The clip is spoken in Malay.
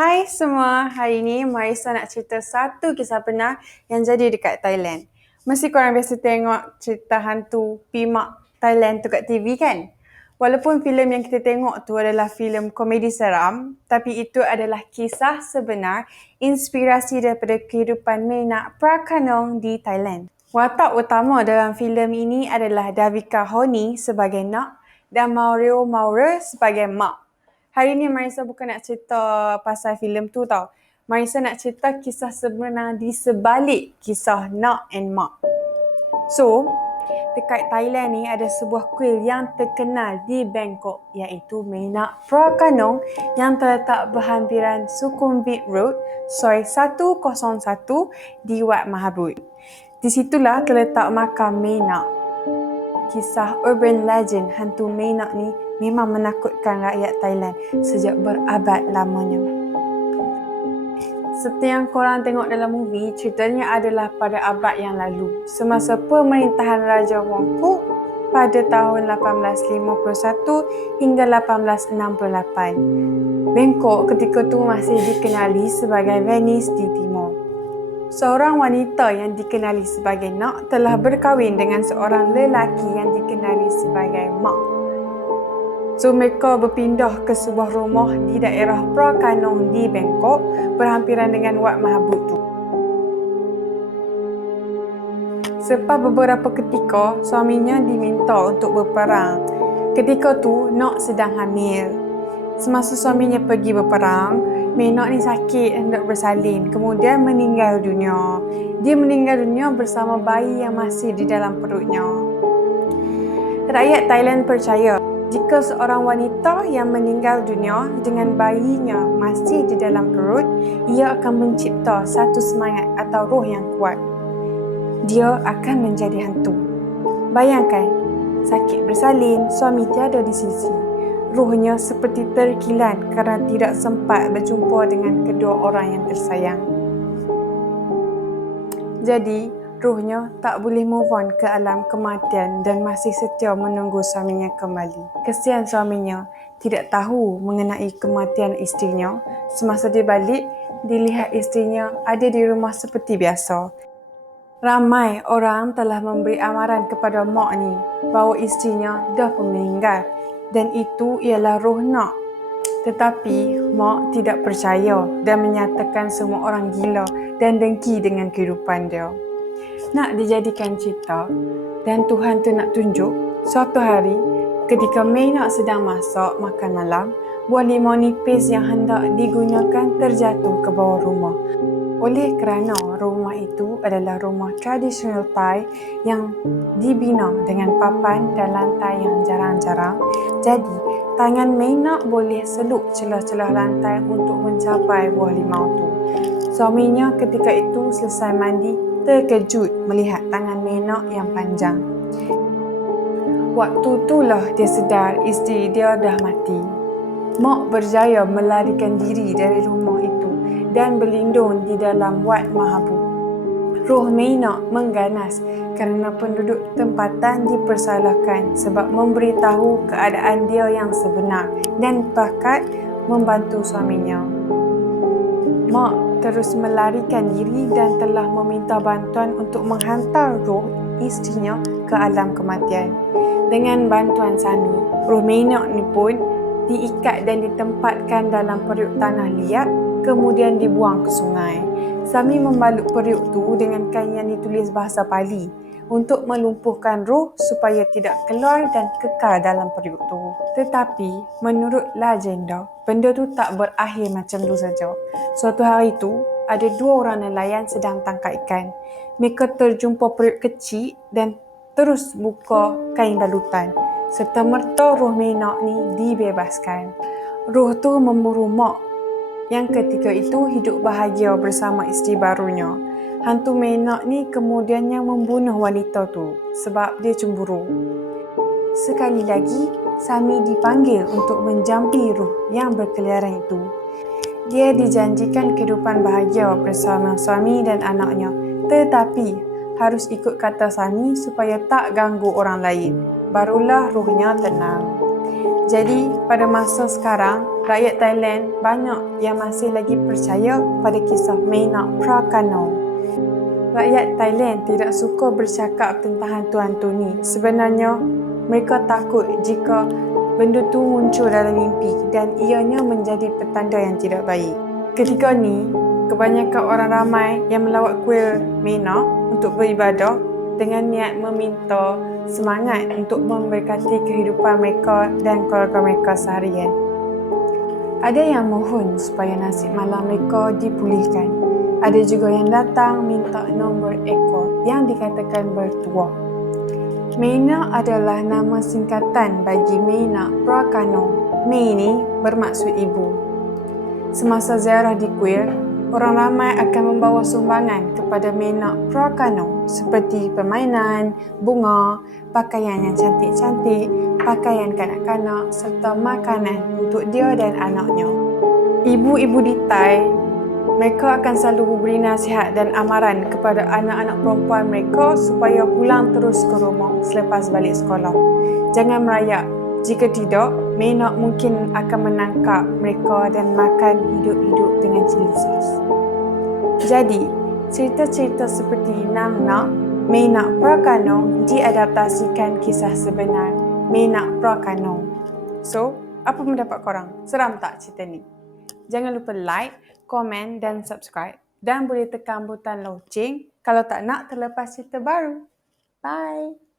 Hai semua, hari ni Marisa nak cerita satu kisah benar yang jadi dekat Thailand. Mesti korang biasa tengok cerita hantu Pimak Thailand tu kat TV kan? Walaupun filem yang kita tengok tu adalah filem komedi seram, tapi itu adalah kisah sebenar inspirasi daripada kehidupan Menak Prakanong di Thailand. Watak utama dalam filem ini adalah Davika Honi sebagai Nak dan Maureo Maura sebagai Mak. Hari ni Marisa bukan nak cerita pasal filem tu tau. Marisa nak cerita kisah sebenar di sebalik kisah Nak and Mak. So, dekat Thailand ni ada sebuah kuil yang terkenal di Bangkok iaitu Menak Prakanong yang terletak berhampiran Sukhumvit Road, Soi 101 di Wat Mahabut. Di situlah terletak makam Menak. Kisah urban legend hantu Menak ni memang menakutkan rakyat Thailand sejak berabad lamanya. Seperti yang korang tengok dalam movie, ceritanya adalah pada abad yang lalu, semasa pemerintahan Raja Wongkok pada tahun 1851 hingga 1868. Bangkok ketika tu masih dikenali sebagai Venice di Timur. Seorang wanita yang dikenali sebagai Nak telah berkahwin dengan seorang lelaki yang dikenali sebagai Mak. So, mereka berpindah ke sebuah rumah di daerah Prakanong di Bangkok berhampiran dengan Wat Mahabut tu. Selepas beberapa ketika, suaminya diminta untuk berperang. Ketika tu, Nak sedang hamil. Semasa suaminya pergi berperang, Menak ni sakit hendak bersalin, kemudian meninggal dunia. Dia meninggal dunia bersama bayi yang masih di dalam perutnya. Rakyat Thailand percaya, jika seorang wanita yang meninggal dunia dengan bayinya masih di dalam perut, ia akan mencipta satu semangat atau roh yang kuat. Dia akan menjadi hantu. Bayangkan, sakit bersalin, suami tiada di sisi. Rohnya seperti terkilan kerana tidak sempat berjumpa dengan kedua orang yang tersayang. Jadi, rohnya tak boleh move on ke alam kematian dan masih setia menunggu suaminya kembali. Kesian suaminya tidak tahu mengenai kematian isterinya. Semasa dia balik, dilihat isterinya ada di rumah seperti biasa. Ramai orang telah memberi amaran kepada Mak ni bahawa isterinya dah pun meninggal dan itu ialah roh Nak. Tetapi Mak tidak percaya dan menyatakan semua orang gila dan dengki dengan kehidupan dia. Nak dijadikan cerita dan Tuhan tu nak tunjuk suatu hari ketika Menak sedang masak makan malam, buah limau nipis yang hendak digunakan terjatuh ke bawah rumah. Oleh kerana rumah itu adalah rumah tradisional Thai yang dibina dengan papan dan lantai yang jarang-jarang, jadi tangan Menak boleh seluk celah-celah lantai untuk mencapai buah limau tu. Suaminya ketika itu selesai mandi, terkejut melihat tangan Menak yang panjang. Waktu itulah dia sedar isteri dia dah mati. Mak berjaya melarikan diri dari rumah itu dan berlindung di dalam Wat Mahabut. Roh Menak mengganas kerana penduduk tempatan dipersalahkan sebab memberitahu keadaan dia yang sebenar dan bakat membantu suaminya. Mak terus melarikan diri dan telah meminta bantuan untuk menghantar roh isterinya ke alam kematian. Dengan bantuan Sami, roh Menak ni pun diikat dan ditempatkan dalam periuk tanah liat, kemudian dibuang ke sungai. Sami membalut periuk tu dengan kain yang ditulis bahasa Pali untuk melumpuhkan roh supaya tidak keluar dan kekal dalam periuk tu. Tetapi menurut legenda, benda tu tak berakhir macam tu saja. Suatu hari tu, ada dua orang nelayan sedang tangkap ikan. Mereka terjumpa periuk kecil dan terus buka kain balutan. Serta merta roh Menak ni dibebaskan. Roh tu memburu Mak yang ketika itu hidup bahagia bersama isteri barunya. Hantu Menak ni kemudiannya membunuh wanita tu sebab dia cemburu. Sekali lagi, Sami dipanggil untuk menjampi roh yang berkeliaran itu. Dia dijanjikan kehidupan bahagia bersama suami dan anaknya, tetapi harus ikut kata Sami supaya tak ganggu orang lain. Barulah rohnya tenang. Jadi, pada masa sekarang, rakyat Thailand banyak yang masih lagi percaya pada kisah Menak Prakano. Rakyat Thailand tidak suka bercakap tentang hantu-hantu ni. Sebenarnya, mereka takut jika benda tu muncul dalam mimpi dan ianya menjadi petanda yang tidak baik. Ketika ni, kebanyakan orang ramai yang melawat kuil Menak untuk beribadah dengan niat meminta semangat untuk memberkati kehidupan mereka dan keluarga mereka seharian. Ada yang mohon supaya nasib malam mereka dipulihkan. Ada juga yang datang minta nombor ekor yang dikatakan bertuah. Menak adalah nama singkatan bagi Menak Prakano. Me ini bermaksud ibu. Semasa ziarah di kuil, orang ramai akan membawa sumbangan kepada Menak Prakano seperti permainan, bunga, pakaian yang cantik-cantik, pakaian kanak-kanak serta makanan untuk dia dan anaknya. Ibu-ibu di Thai, mereka akan selalu memberi nasihat dan amaran kepada anak-anak perempuan mereka supaya pulang terus ke rumah selepas balik sekolah. Jangan merayap. Jika tidak, Menak mungkin akan menangkap mereka dan makan hidup-hidup dengan cili sos. Jadi, cerita-cerita seperti Nang Nak, Menak Prakano diadaptasikan kisah sebenar Menak Prakano. So, apa pendapat korang? Seram tak cerita ni? Jangan lupa like, komen dan subscribe. Dan boleh tekan butang loceng kalau tak nak terlepas cerita baru. Bye!